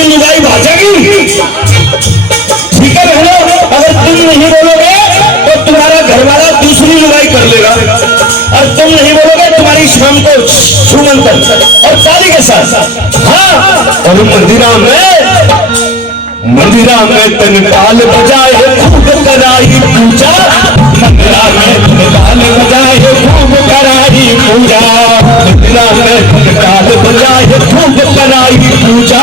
दूसरी लुगाई भाजेगी। ठीक है बहनों, अगर तुम नहीं बोलोगे तो तुम्हारा घरवाला दूसरी लुगाई कर लेगा, और तुम नहीं बोलोगे तुम्हारी शाम को छूमंतर और ताली के साथ। हाँ, और मंदिरा में तनताल बजाए खूब कराई पूजा, मंदिरा में तनताल बजाए खूब कराई पूजा, मंदिरा में तनताल बजाए खूब कराई पूजा,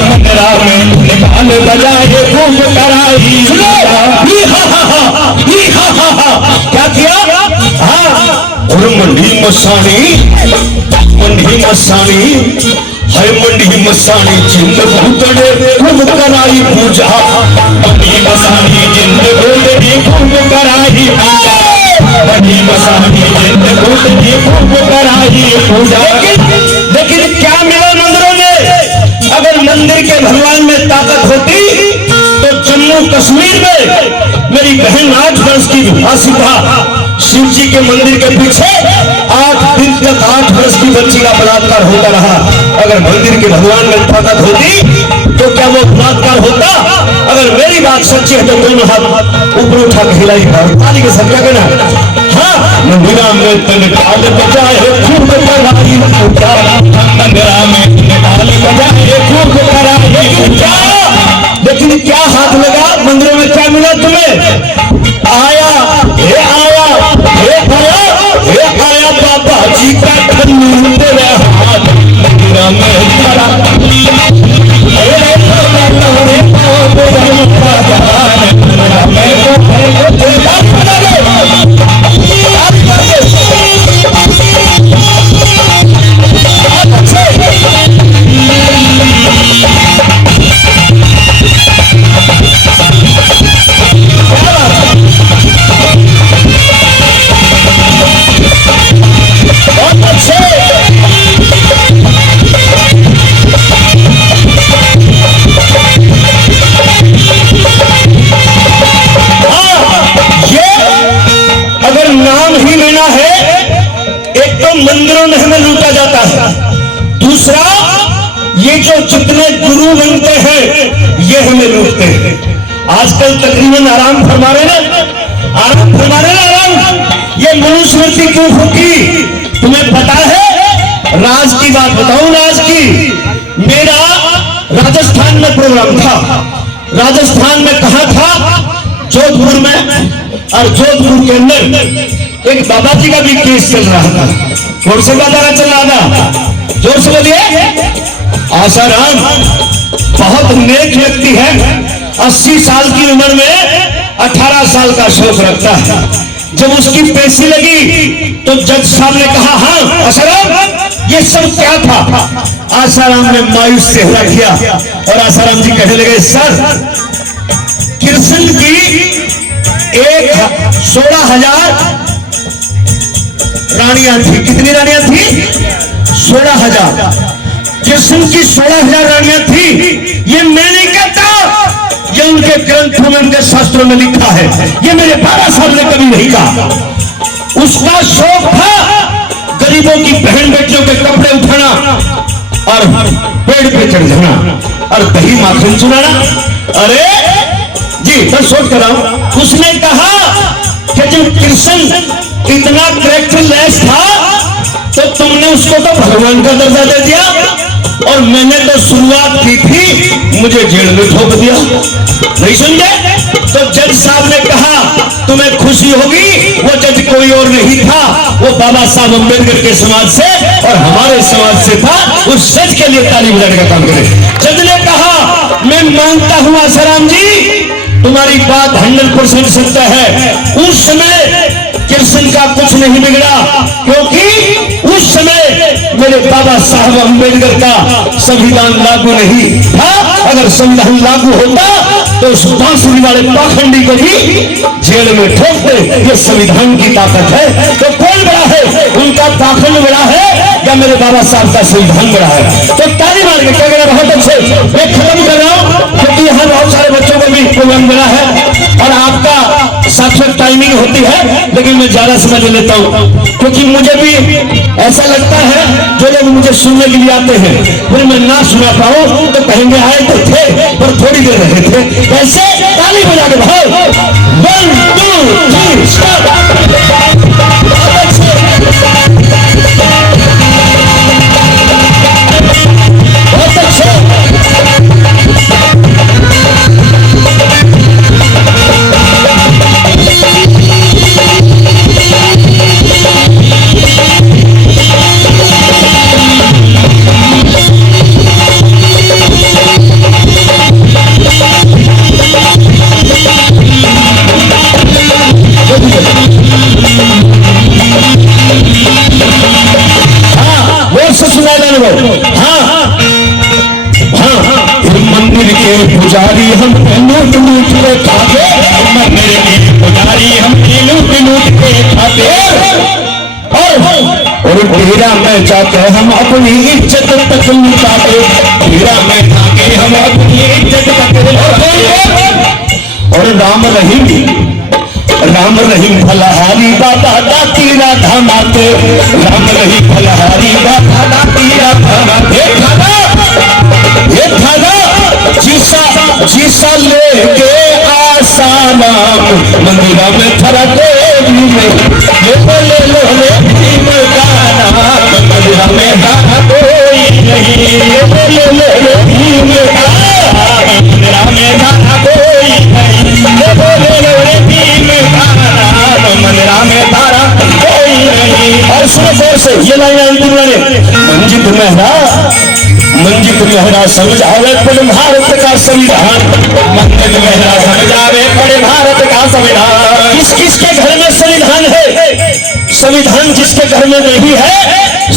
मंदिरा में तनताल बजाए खूब कराई क्या किया? हाँ, और मंडी मसानी है, मंडी मसानी जिंद भूतड़े खूब कराई पूजा, मंडी मसानी जिंद भूतड़े खूब कराई पूजा, मंडी मसानी जिंद भूतड़े खूब कराई पूजा। लेकिन क्या मिला मंदिरों में? अगर मंदिर के भगवान में ताकत होती तो जम्मू कश्मीर में मेरी बहन 8 वर्ष की विभाषिका शिव जी के मंदिर के पीछे 8 दिन तक 8 वर्ष की बच्ची का बलात्कार होता रहा। अगर मंदिर के भगवान में ताकत होती तो क्या वो बलात्कार होता? अगर मेरी बात सच्ची है तो दोनों हाथ ऊपर उठा के हिलाई ताली के सब क्या कहना? हाँ, मंदिरा में तनताल बजाए खूब कराई पूजा, मंदिरा में तनताल बजाए खूब कराई पूजा। लेकिन क्या हाथ लगा? मंदिरों में क्या मिला तुम्हें? आया बाबा जी का धन्य तेरे हाथ, मंदिरा में मंदिरों में हमें लूटा जाता है, दूसरा ये जो जितने गुरु बनते हैं ये हमें लूटते हैं। आजकल तकरीबन आराम फरमा रहे ना, ये मनुस्मृति क्यों फूकी? तुम्हें पता है? राज की बात बताऊं, राज की। मेरा राजस्थान में प्रोग्राम था, राजस्थान में कहा था? जोधपुर में, और जोधपुर के अंदर एक बाबा जी का भी केस चल रहा था। जोर से बताना चल रहा था, जोर से बोलिए। आसाराम बहुत नेक व्यक्ति है, 80 साल की उम्र में 18 साल का शौक रखता है। जब उसकी पेशी लगी तो जज साहब ने कहा, हाँ आसाराम ये सब क्या था? आसाराम ने मायूस चेहरा किया और आसाराम जी कहने लगे, सर कृष्ण की 16,000 रानियां थी। कितनी रानियां थी? 16,000। कृष्ण की 16,000 रानियां थी। ये मैं नहीं कहता, ये उनके ग्रंथों में, उनके शास्त्रों में लिखा है। ये मेरे बाबा साहब ने कभी नहीं कहा। उसका शौक था गरीबों की बहन बेटियों के कपड़े उठाना और पेड़ पे चढ़ जाना और दही माखन चुराना। अरे जी मैं सोच कर रहा हूं, उसने कहा कि जब कृष्ण इतना कैरेक्टरलेस था तो तुमने उसको तो भगवान का दर्जा दे दिया, और मैंने तो शुरुआत की थी, मुझे जेल में ठोक दिया। नहीं समझे? तो जज साहब ने कहा तुम्हें खुशी होगी, वो जज कोई और नहीं था, वो बाबा साहब अम्बेडकर के समाज से और हमारे समाज से था। उस जज के लिए ताली बजाने का काम करे। जज ने कहा मैं मानता हूं आसाराम जी, तुम्हारी बात 100% सत्य है। उस समय कृष्ण का कुछ नहीं बिगड़ा, क्योंकि उस समय मेरे बाबा साहब अम्बेडकर का संविधान लागू नहीं था। अगर संविधान लागू होता तो उस बांसुरी वाले पाखंडी को भी जेल में ठोक दे। ये संविधान की ताकत है। तो कौन बड़ा है, उनका पाखंड बड़ा है या मेरे बाबा साहब का संविधान बड़ा है? तो ताली मार के क्या करें? बहुत अच्छे, मैं खत्म कर रहा हूं क्योंकि यहाँ बहुत सारे बच्चों को भी प्रोग्राम बना है और आपका साक्षात टाइमिंग रिकॉर्डिंग होती है, लेकिन मैं ज्यादा समझ लेता हूँ, क्योंकि मुझे भी ऐसा लगता है जो लोग मुझे सुनने के लिए आते हैं, फिर मैं ना सुना पाऊँ तो कहेंगे आए तो थे पर थोड़ी देर रहे थे। कैसे? ताली बजा के भाव 1 2 3 स्टार्ट। बहुत अच्छे। मंदिर के पुजारी हम लूट लूट के खाते, मंदिर के पुजारी हम लूट लूट के खाते, और डेरा में जाके हम अपनी इज्जत तक लुटाते, डेरा में जाके हम अपनी इज्जत तक लुटाते। और राम रहीम फलहारी बाबा दाती राधा माते, राम रहीम फलहारी बाबा दाती राधा माते। जीसा लेके आसाना मंदिरा में थरा देवी में ये बोले लो रे भीम गाना, मंदिरा में गाना कोई नहीं, ये बोले लो रे भीम गाना, मंदिरा में गाना कोई नहीं, ये बोले लो रे भीम गाना, मंदिरा में गाना कोई नहीं। और सुनो गौर से ये लाइन अंतिम लाइन, मंजित मेहरा समझावे पड़े भारत का संविधान, मंजित मेहरा समझावे पड़े भारत का संविधान। किस किसके घर में संविधान है? संविधान जिसके घर में नहीं है,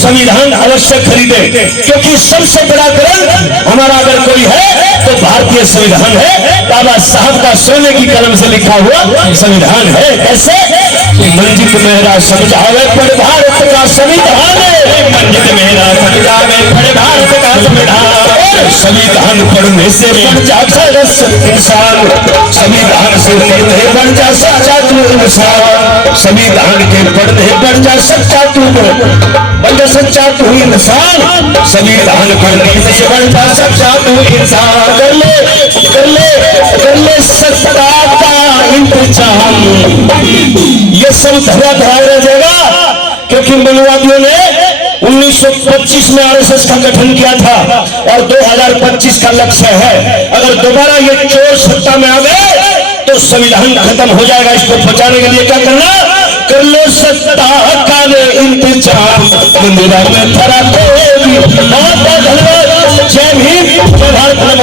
संविधान अवश्य खरीदे, क्योंकि सबसे बड़ा ग्रंथ हमारा अगर कोई है तो भारतीय संविधान है। बाबा साहब का सोने की कलम से लिखा हुआ संविधान है। कैसे? मंजित मेहरा समझावे पड़े भारत का संविधान, मंजित मेहरा समझावे पड़े भारत का संविधान। संविधान पढ़ने से बन जाता इंसान, संविधान से पढ़ने बन जा सच्चा तू इंसान, संविधान के पढ़ने बन जा सच्चा तू, बन जा सच्चा तू इंसान, संविधान पढ़ने से बन जा सच्चा तू इंसान। कर ले सत्ता का इंतजाम, ये सब धरा धरा रह जाएगा, क्योंकि मनुवादियों ने 1925 में आरएसएस का गठन किया था और 2025 का लक्ष्य है। अगर दोबारा ये चोर सत्ता में आ गए तो संविधान खत्म हो जाएगा। इसको बचाने के लिए क्या करना? कर लो सत्ता का इंतजाम, मंदिरा में थरा देवी।